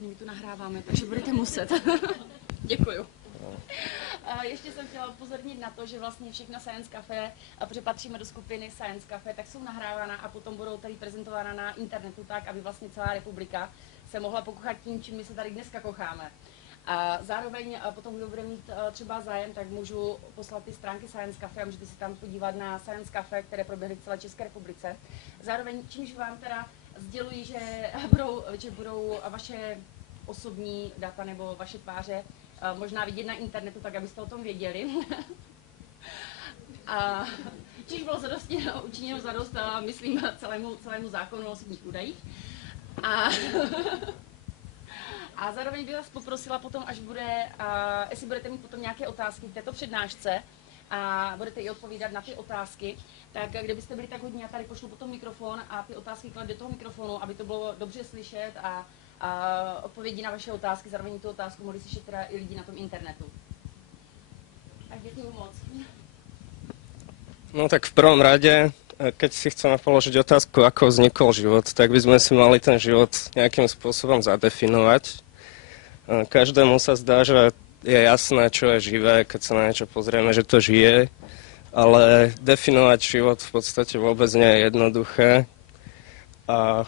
pozorně, my tu nahráváme, takže budete muset. Děkuju. Ještě jsem chtěla upozornit na to, že vlastně všechna Science Café, protože patříme do skupiny Science Café, tak jsou nahrávána a potom budou tady prezentována na internetu tak, aby vlastně celá republika se mohla pokochat tím, čím my se tady dneska kocháme. A zároveň potom, kdo bude mít třeba zájem, tak můžu poslat ty stránky Science Café a můžete si tam podívat na Science Café, které proběhly v celé České republice. Zároveň, čímž vám teda sděluji, že budou vaše osobní data nebo vaše tváře možná vidět na internetu, tak abyste o tom věděli. A čímž bylo učiněno zadost, myslím, celému zákonu o osobních údajích. A zároveň bych vás poprosila potom, až jestli budete mít potom nějaké otázky k této přednášce a budete i odpovídat na ty otázky, tak kdybyste byli tak hodní, já tady pošlu potom mikrofon a ty otázky kladu do toho mikrofonu, aby to bylo dobře slyšet a odpovědi na vaše otázky, zároveň tu otázku mohli slyšet teda i lidi na tom internetu. Tak děkuju moc. No tak v prvom rade, keď si chceme položiť otázku, ako vznikol život, tak by sme si mali ten život nejakým spôsobom zadefinovať. Každému sa zdá, že je jasné, čo je živé, keď sa na niečo pozrieme, že to žije, ale definovať život v podstate vôbec nie je jednoduché. A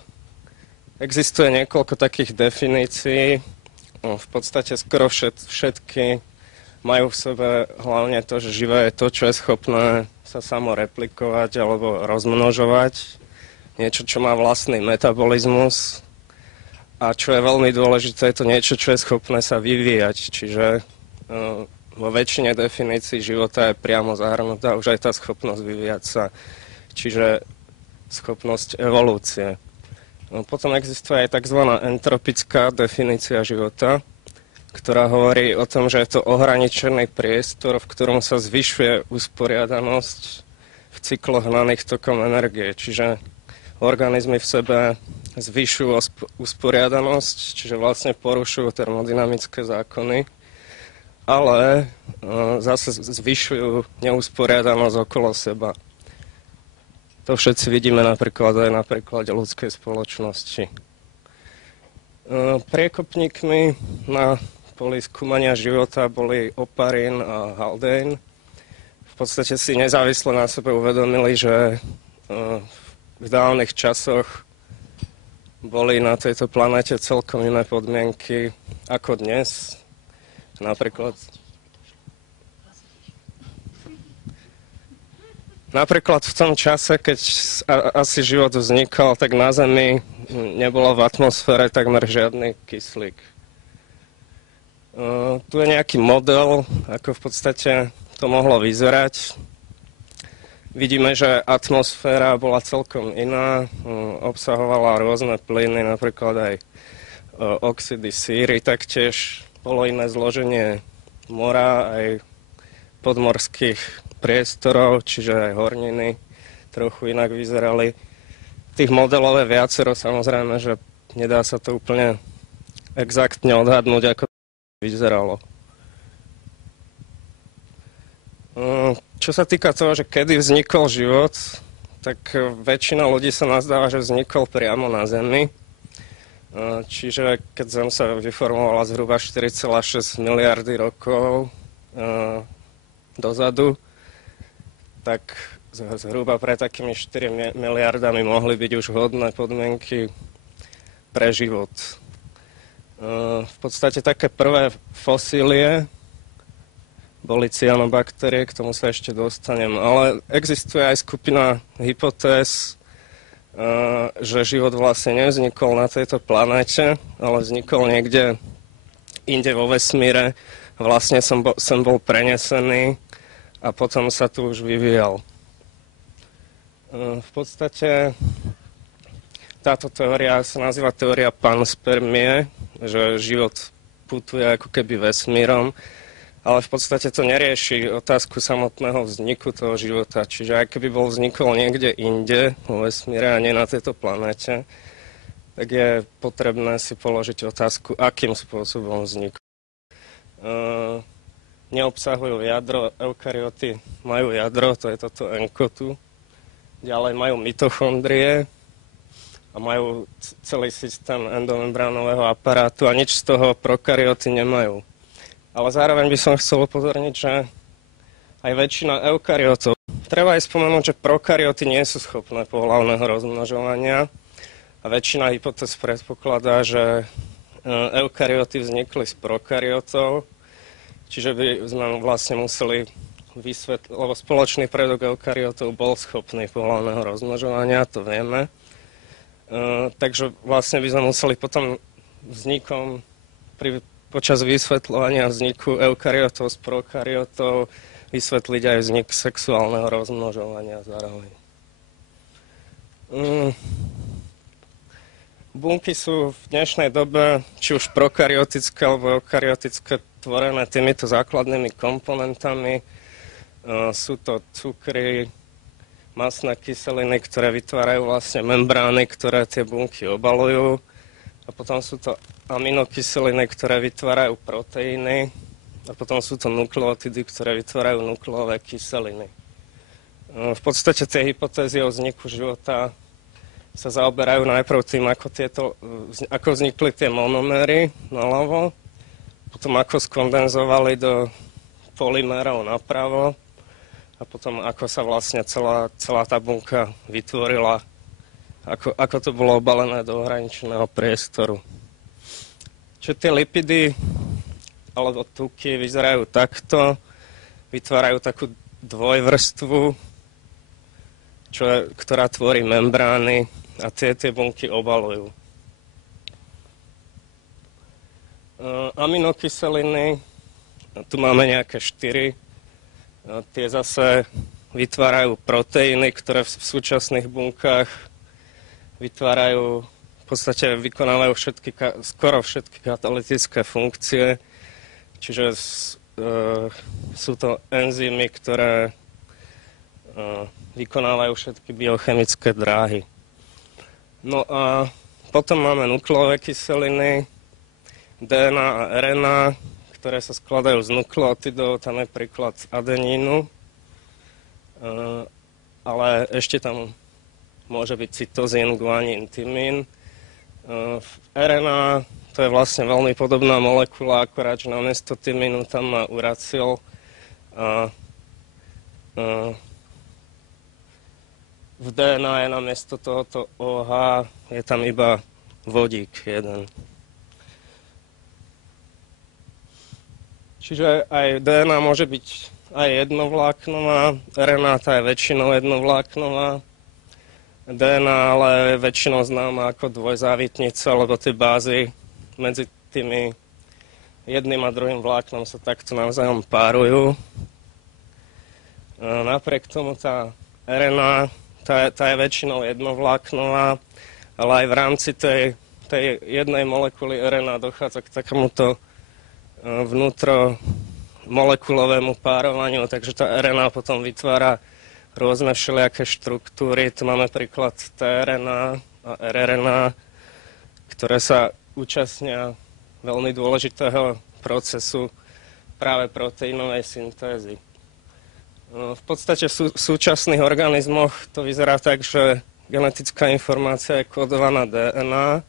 existuje niekoľko takých definícií. V podstate skoro všetky majú v sebe hlavne to, že živé je to, čo je schopné sa samo replikovať alebo rozmnožovať. Niečo, čo má vlastný metabolizmus. A čo je veľmi dôležité, je to niečo, čo je schopné sa vyvíjať. Čiže vo väčšine definícií života je priamo zahrnutá už aj tá schopnosť vyvíjať sa. Čiže schopnosť evolúcie. No, potom existuje aj tzv. Entropická definícia života, ktorá hovorí o tom, že je to ohraničený priestor, v ktorom sa zvyšuje usporiadanosť v cykloch hnaných tokom energie. Čiže organizmy v sebe zvyšujú usporiadanosť, čiže vlastne porušujú termodynamické zákony, ale zase zvyšujú neusporiadanosť okolo seba. To všetci vidíme napríklad aj na príklade ľudskej spoločnosti. Priekopníkmi na poli skúmania života boli Oparin a Haldane. V podstate si nezávisle na sebe uvedomili, že v dávnych časoch boli na tejto planete celkom iné podmienky ako dnes. Napríklad v tom čase, keď asi život vznikol, tak na Zemi nebolo v atmosfére takmer žiadny kyslík. Tu je nejaký model, ako v podstate to mohlo vyzerať. Vidíme, že atmosféra bola celkom iná, obsahovala rôzne plyny, napríklad aj oxidy síry, taktiež bolo iné zloženie mora, aj podmorských priestorov, čiže aj horniny trochu inak vyzerali. Tých modelov je viacero, samozrejme, že nedá sa to úplne exaktne odhadnúť, ako to vyzeralo. Čo sa týka toho, že kedy vznikol život, tak väčšina ľudí sa nazdáva, že vznikol priamo na Zemi. Čiže keď Zem sa vyformovala zhruba 4,6 miliardy rokov dozadu, tak zhruba pre takými 4 miliardami mohli byť už vhodné podmienky pre život. V podstate také prvé fosílie boli cyanobaktérie, k tomu sa ešte dostanem, ale existuje aj skupina hypotéz, že život vlastne nevznikol na tejto planéte, ale vznikol niekde inde vo vesmíre, vlastne sem bol prenesený a potom sa tu už vyvíjal. V podstate táto teória sa nazýva teória panspermie, že život putuje ako keby vesmírom, ale v podstate to nerieši otázku samotného vzniku toho života. Čiže aj keby vznikol niekde inde vo vesmíre a nie na tejto planéte, tak je potrebné si položiť otázku, akým spôsobom vznikol. Neobsahujú jadro, eukaryoty majú jadro, to je toto enko tu. Ďalej majú mitochondrie a majú celý systém endomembránového aparátu a nič z toho prokaryoty nemajú. Ale zároveň by som chcel upozorniť, že aj väčšina eukaryotov. Treba aj spomenúť, že prokaryoty nie sú schopné pohlavného rozmnožovania a väčšina hypotéz predpokladá, že eukaryoty vznikli z prokaryotov, čiže by sme vlastne museli vysvetliť, lebo spoločný predok eukaryotov bol schopný pohlavného rozmnožovania, to vieme. Takže vlastne by sme museli potom počas vysvetľovania vzniku eukaryotov z prokaryotov vysvetliť aj vznik sexuálneho rozmnožovania zároveň. Bunky sú v dnešnej dobe, či už prokaryotické alebo eukaryotické, tvorené týmito základnými komponentami. Sú to cukry, mastné kyseliny, ktoré vytvárajú vlastne membrány, ktoré tie bunky obalujú. A potom sú to aminokyseliny, ktoré vytvárajú proteíny. A potom sú to nukleotidy, ktoré vytvárajú nukleové kyseliny. V podstate tie hypotézy o vzniku života sa zaoberajú najprv tým, ako vznikli tie monoméry naľavo, potom ako skondenzovali do polymérov napravo a potom ako sa vlastne celá tá bunka vytvorila, ako to bolo obalené do ohraničeného priestoru. Čiže tie lipidy alebo tuky vyzerajú takto, vytvárajú takú dvojvrstvu, ktorá tvorí membrány a tie bunky obalujú. Aminokyseliny, tu máme nejaké 4, tie zase vytvárajú proteíny, ktoré v súčasných bunkách vytvárajú, v podstate vykonávajú skoro všetky katalytické funkcie. Čiže sú to enzymy, ktoré vykonávajú všetky biochemické dráhy. No a potom máme nukleové kyseliny, DNA a RNA, ktoré sa skladajú z nukleotidov, tam je príklad adenínu, ale ešte tam môže byť cytozín, guanín, tymín. V RNA to je vlastne veľmi podobná molekula, akorát, že namiesto tymínu tam má uracil a v DNA je namiesto tohoto OH je tam iba vodík jeden. Čiže aj DNA môže byť aj jednovláknová, RNA tá je väčšinou jednovláknová, DNA ale je väčšinou známa ako dvojzávitnica, lebo tie bázy medzi tými jedným a druhým vláknom sa takto navzájom párujú. Napriek tomu tá RNA, tá je väčšinou jednovláknová, ale aj v rámci tej jednej molekuly RNA dochádza k takémuto vnútromolekulovému párovaniu, takže tá RNA potom vytvára rôzne všelijaké štruktúry. Tu máme príklad tRNA a rRNA, ktoré sa účastnia veľmi dôležitého procesu práve proteínovej syntézy. V podstate v súčasných organizmoch to vyzerá tak, že genetická informácia je kódovaná DNA,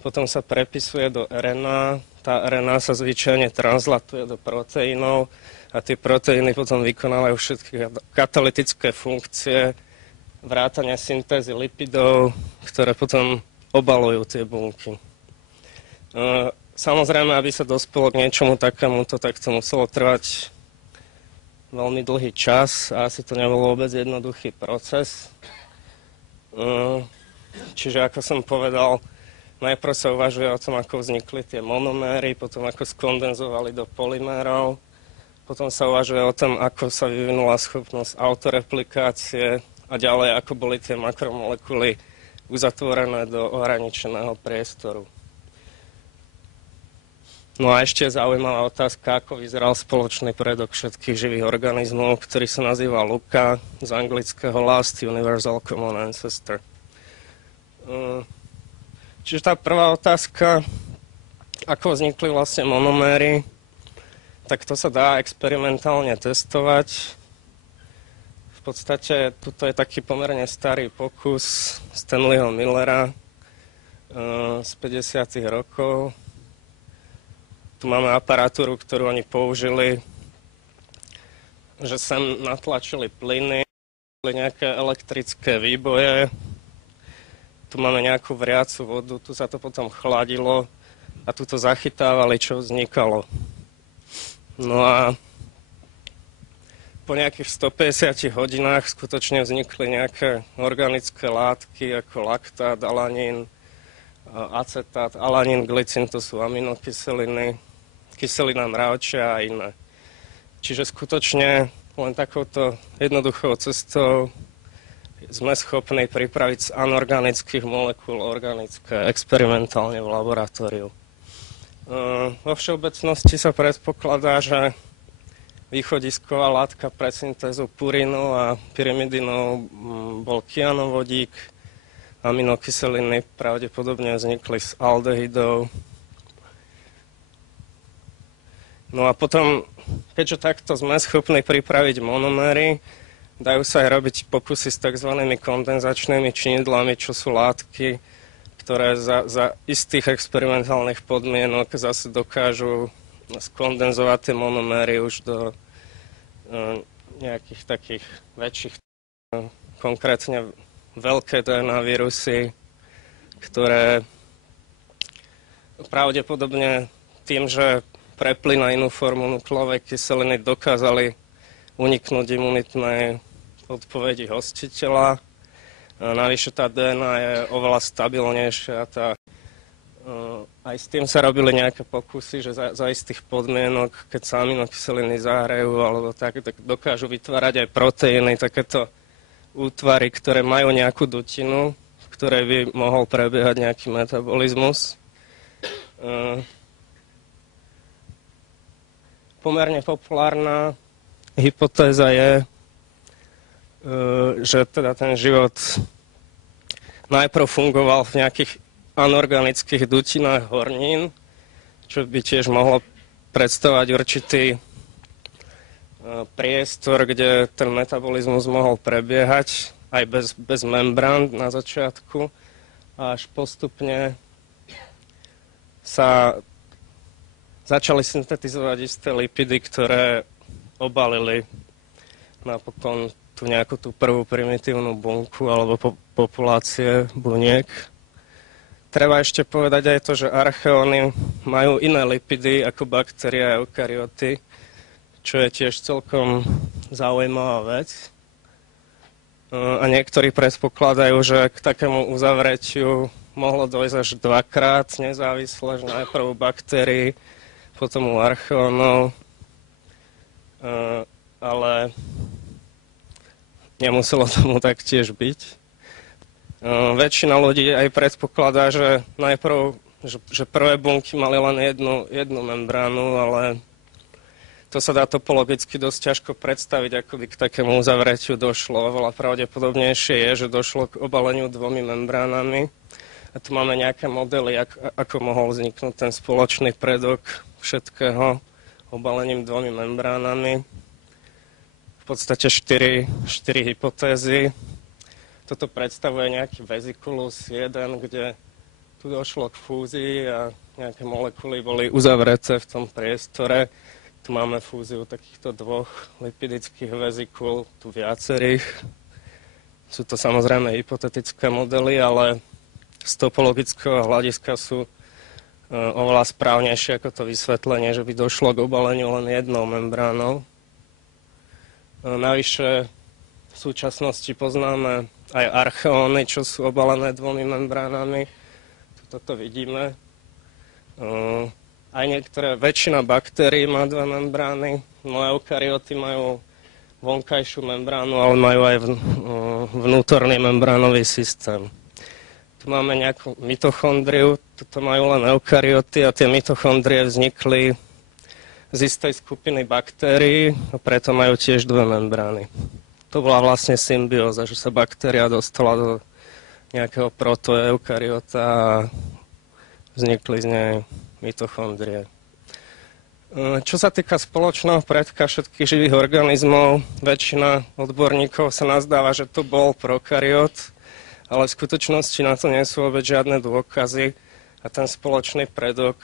potom sa prepisuje do RNA, tá RNA sa zvyčajne translatuje do proteínov a tie proteíny potom vykonávajú všetky katalytické funkcie, vrátane syntézy lipidov, ktoré potom obalujú tie bunky. Samozrejme, aby sa dospelo k niečomu takémuto, tak to muselo trvať veľmi dlhý čas a asi to nebol vôbec jednoduchý proces. Čiže ako som povedal, najprv sa uvažuje o tom, ako vznikli tie monoméry, potom ako skondenzovali do polymérov, potom sa uvažuje o tom, ako sa vyvinula schopnosť autoreplikácie a ďalej, ako boli tie makromolekuly uzatvorené do ohraničeného priestoru. No a ešte zaujímavá otázka, ako vyzeral spoločný predok všetkých živých organizmov, ktorý sa nazýva LUCA, z anglického Last Universal Common Ancestor. Čiže tá prvá otázka, ako vznikli vlastne monoméry, tak to sa dá experimentálne testovať. V podstate tuto je taký pomerne starý pokus Stanleyho Millera z 50. rokov. Tu máme aparatúru, ktorú oni použili, že sem natlačili plyny, nejaké elektrické výboje. Tu máme nejakú vriacu vodu, tu sa to potom chladilo a tu to zachytávali, čo vznikalo. No a po nejakých 150 hodinách skutočne vznikli nejaké organické látky ako laktát, alanín, acetát, alanín, glicín, to sú aminokyseliny, kyselina mravčia a iné. Čiže skutočne len takouto jednoduchou cestou sme schopní pripraviť z anorganických molekúl organické experimentálne v laboratóriu. Vo všeobecnosti sa predpokladá, že východisková látka pre syntézu purínu a pyrimidinov bol kyanovodík. Aminokyseliny pravdepodobne vznikli z aldehydov. No a potom, keďže takto sme schopní pripraviť monoméry, dajú sa aj robiť pokusy s tzv. Kondenzačnými činidlami, čo sú látky, ktoré za istých experimentálnych podmienok zase dokážu skondenzovať tie monoméry už do nejakých takých väčších, konkrétne veľké DNA vírusy, ktoré pravdepodobne tým, že prepli na inú formu nukleovej kyseliny, dokázali uniknúť imunitnej odpovedi hostiteľa. Navyše tá DNA je oveľa stabilnejšia. Aj s tým sa robili nejaké pokusy, že za istých podmienok, keď sa aminokyseliny zahrajú alebo tak dokážu vytvárať aj proteíny, takéto útvary, ktoré majú nejakú dutinu, v ktorej by mohol prebiehať nejaký metabolizmus. Pomerne populárna hypotéza je, že teda ten život najprv fungoval v nejakých anorganických dutinách hornín, čo by tiež mohlo predstavovať určitý priestor, kde ten metabolizmus mohol prebiehať aj bez membrán na začiatku a až postupne sa začali syntetizovať isté lipidy, ktoré obalili napokon tú nejakú tú prvú primitívnu bunku alebo populácie buniek. Treba ešte povedať aj to, že archeóny majú iné lipidy ako baktérie a eukaryoty, čo je tiež celkom zaujímavá vec. A niektorí predpokladajú, že k takému uzavretiu mohlo dojsť až dvakrát nezávisle, že najprv u baktérií, potom u archeónov, ale nemuselo tomu tak tiež byť. Väčšina ľudí aj predpokladá, že najprv, že prvé bunky mali len jednu membránu, ale to sa dá topologicky dosť ťažko predstaviť, ako by k takému uzavretiu došlo. Oveľa pravdepodobnejšie je, že došlo k obaleniu dvomi membránami. A tu máme nejaké modely, ako mohol vzniknúť ten spoločný predok všetkého obalením dvomi membránami. V podstate 4 hypotézy. Toto predstavuje nejaký vezikulus 1, kde tu došlo k fúzii a nejaké molekuly boli uzavreté v tom priestore. Tu máme fúziu takýchto dvoch lipidických vezikul, tu viacerých. Sú to samozrejme hypotetické modely, ale z topologického hľadiska sú oveľa správnejšie ako to vysvetlenie, že by došlo k obaleniu len jednou membránou. Navyše v súčasnosti poznáme aj archeóny, čo sú obalené dvomi membránami. Toto vidíme. Aj väčšina baktérií má dve membrány. Eukaryoty majú vonkajšiu membránu, ale majú aj vnútorný membránový systém. Tu máme nejakú mitochondriu, toto majú len eukaryoty a tie mitochondrie vznikli z istej skupiny baktérií a preto majú tiež dve membrány. To bola vlastne symbióza, že sa baktéria dostala do nejakého protoeukaryota a vznikli z nej mitochondrie. Čo sa týka spoločného predka všetkých živých organizmov, väčšina odborníkov sa nazdáva, že to bol prokaryot, ale v skutočnosti na to nie sú vôbec žiadne dôkazy a ten spoločný predok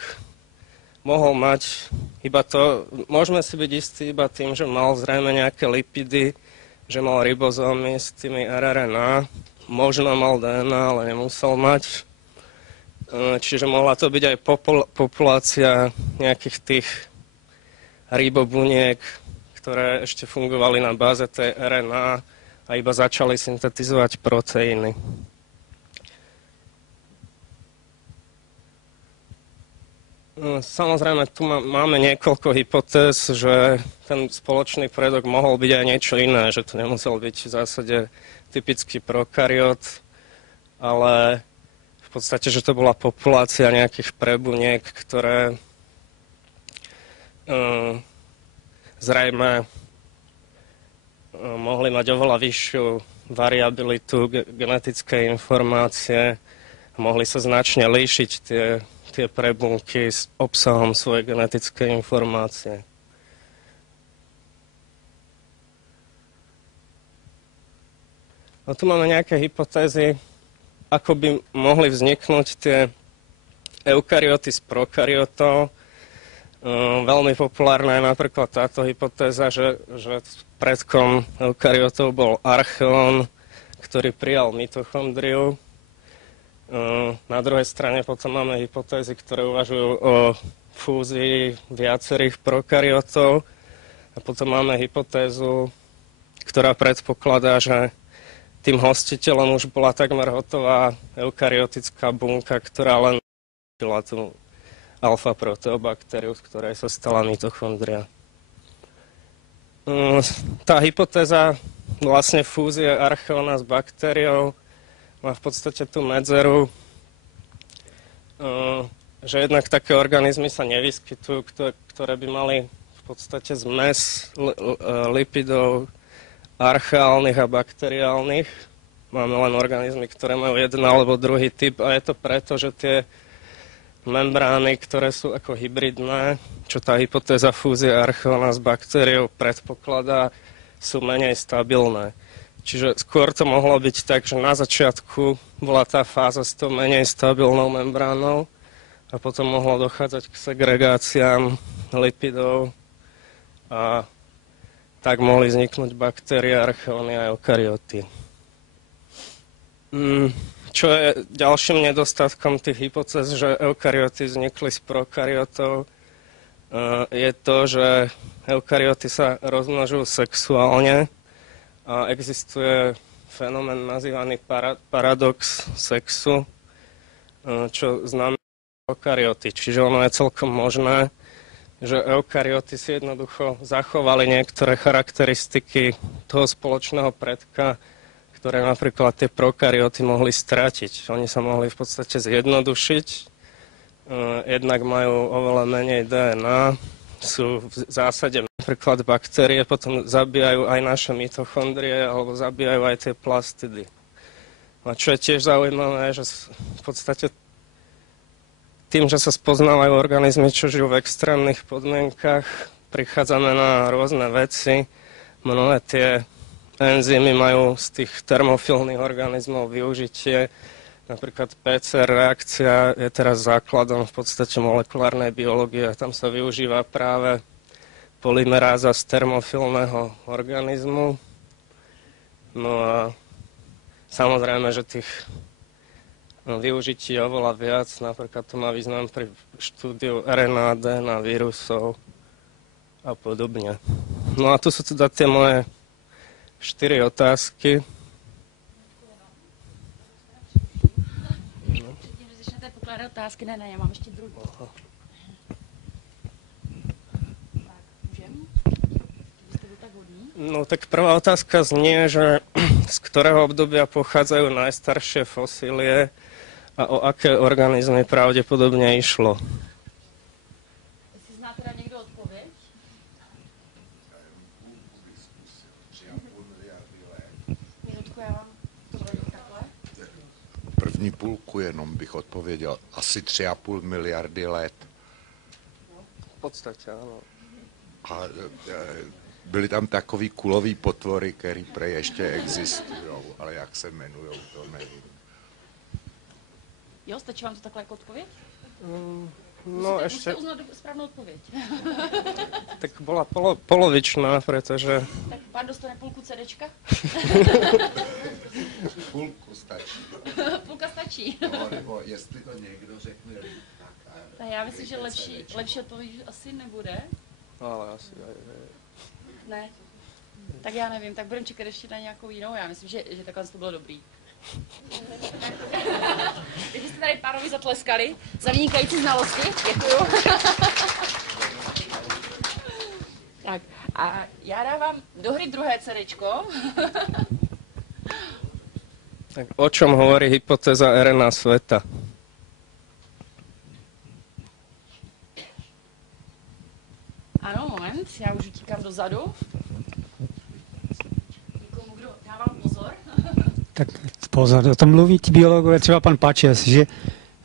mohol mať iba to, môžeme si byť istí iba tým, že mal zrejme nejaké lipidy, že mal ribozómy s tými rRNA, možno mal DNA, ale nemusel mať. Čiže mohla to byť aj populácia nejakých tých ribobuniek, ktoré ešte fungovali na báze tej RNA a iba začali syntetizovať proteíny. Samozrejme, tu máme niekoľko hypotéz, že ten spoločný predok mohol byť aj niečo iné, že to nemusel byť v zásade typický prokariot, ale v podstate, že to bola populácia nejakých prebuniek, ktoré zrejme mohli mať oveľa vyššiu variabilitu genetickej informácie, mohli sa značne líšiť tie prebunky s obsahom svojej genetickej informácie. No tu máme nejaké hypotézy, ako by mohli vzniknúť tie eukaryoty z prokaryotov. Veľmi populárna je napríklad táto hypotéza, že predkom eukaryotov bol archeón, ktorý prijal mitochondriu. Na druhej strane potom máme hypotézy, ktoré uvažujú o fúzii viacerých prokaryotov. A potom máme hypotézu, ktorá predpokladá, že tým hostiteľom už bola takmer hotová eukaryotická bunka, ktorá len vytvorila tú alfa-proteobaktériu, z ktorej sa stala mitochondria. Tá hypotéza vlastne fúzie archeóna s baktériou má v podstate tú medzeru, že jednak také organizmy sa nevyskytujú, ktoré by mali v podstate zmes lipidov archeálnych a bakteriálnych. Máme len organizmy, ktoré majú jeden alebo druhý typ a je to preto, že tie membrány, ktoré sú ako hybridné, čo tá hypotéza fúzie archeóna s baktériou predpokladá, sú menej stabilné. Čiže skôr to mohlo byť tak, že na začiatku bola tá fáza s tou menej stabilnou membránou a potom mohlo dochádzať k segregáciám lipidov a tak mohli vzniknúť baktérie, archeóny a eukaryoty. Čo je ďalším nedostatkom tých hypotéz, že eukaryoty vznikli z prokaryotov, je to, že eukaryoty sa rozmnožujú sexuálne a existuje fenomén nazývaný paradox sexu, čo znamená eukaryoty. Čiže ono je celkom možné, že eukaryoty si jednoducho zachovali niektoré charakteristiky toho spoločného predka, ktoré napríklad tie prokaryoty mohli stratiť. Oni sa mohli v podstate zjednodušiť, jednak majú oveľa menej DNA, sú v zásade napríklad baktérie, potom zabíjajú aj naše mitochondrie alebo zabíjajú aj tie plastidy. A čo je tiež zaujímavé, že v podstate tým, že sa spoznávajú organizmy, čo žijú v extrémnych podmienkach, prichádzame na rôzne veci. Mnohé tie enzymy majú z tých termofilných organizmov využitie. Napríklad PCR reakcia je teraz základom v podstate molekulárnej biológie. Tam sa využíva práve polymeráza z termofilného organizmu. No a samozrejme, že tých využití oveľa viac, napríklad to má význam pri štúdiu RNA, DNA, vírusov a podobne. No a tu sú teda tie moje 4 otázky. Předtím, že začnete pokládat otázky, ne, já mám ještě druhou. Tak, můžem? Jste byl tak hodný? No tak prvá otázka znie, že z ktorého obdobia pochádzajú najstaršie fosílie a o aké organizmy pravdepodobne išlo. Jestli zná teda někdo odpověď? Minutku, já vám to vedu takhle. První půlku jenom bych odpověděl. Asi 3,5 miliardy let. V podstate, áno. A byly tam takový kulový potvory, který prej ještě existují, ale jak se jmenujou, to nevím. Jo, stačí vám to takhle jako odpověď? No Musíte ešte, uznat správnou odpověď. tak bola polovičná, pretože Tak pán dostane půlku CDčka? Půlku stačí. Půlka stačí. No, nebo jestli to někdo řekne líp, tak... Tak já myslím, že lepší odpověď asi nebude. ale asi aj. Ne. Tak já nevím, tak budeme čekat ještě na nějakou jinou. Já myslím, že takhle to bylo dobrý. Teď jste tady pánovi zatleskali za vynikající znalosti. Děkuju. Tak a já dávám do hry druhé CDčko. Tak o čom hovorí hypotéza RNA sveta? Ano, moment, já už utíkám dozadu. Někomu, kdo dával pozor. Tak pozor, o tom mluví ti biologové, třeba pan Pačes, že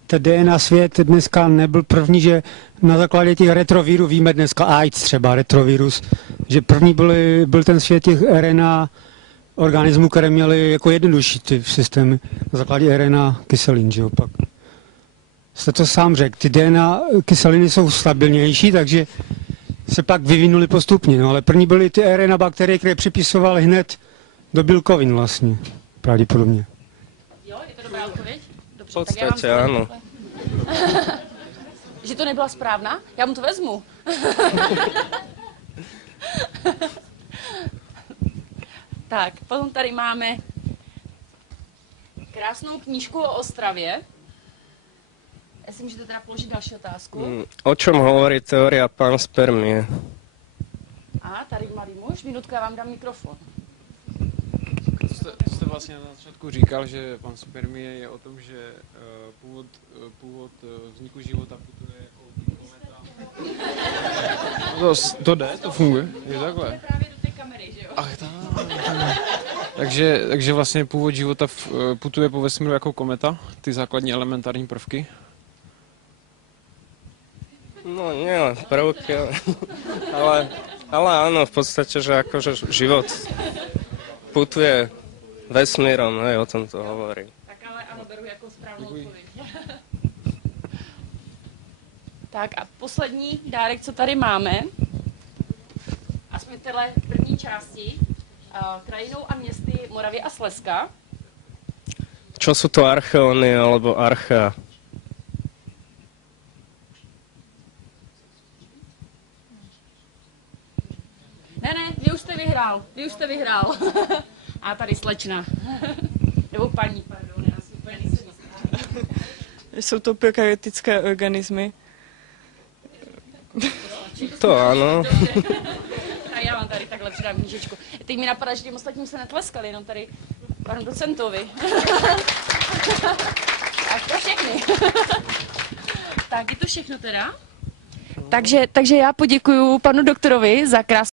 ten DNA svět dneska nebyl první, že na základě těch retrovírů víme dneska AIDS třeba, retrovirus, že první byl ten svět těch RNA organismů, které měly jako jednodušší ty systémy na základě RNA kyselin, že jo, pak. Jste to sám řekl, ty DNA kyseliny jsou stabilnější, takže se pak vyvinuly postupně, no, ale první byly ty RNA bakterie, které připisovaly hned do bílkovin vlastně, pravděpodobně. Jo, je to dobrá odpověď? Dobře, V tak já vám podstatě ano. Že to nebyla správná? Já mu to vezmu. Tak, potom tady máme krásnou knížku o Ostravě. Já si můžete teda položit další otázku. O čom hovorí teória panspermie? A tady mladý muž, minutka, já vám dám mikrofon. To jste vlastně na začátku říkal, že panspermie je o tom, že původ vzniku života putuje jako kometa. To jde? To funguje? Je takhle? To právě do té kamery, že jo? Ach, takže vlastně původ života putuje po vesmíru jako kometa, ty základní elementární prvky. No nie prvky, ale áno, v podstate, že akože život putuje vesmírom, hej, o tom to hovorí. Tak ale ano, beru jako správnou odpověď. Tak a poslední dárek, co tady máme, aspoň v téhle první části, krajinou a městy Moravy a Slezska. Čo sú to archeóny alebo archea? Ne, vy už jste vyhrál. A tady slečna. Nebo paní, pardon, já si úplně nejsem jistá. Jsou to prokaryotické organismy. To áno. A já vám tady takhle přidám knížečku. Teď mi napadá, že těm ostatním se netleskali, jenom tady panu docentovi. Tak to všechny. Tak je to všechno teda. Takže já poděkuju panu doktorovi za krásnou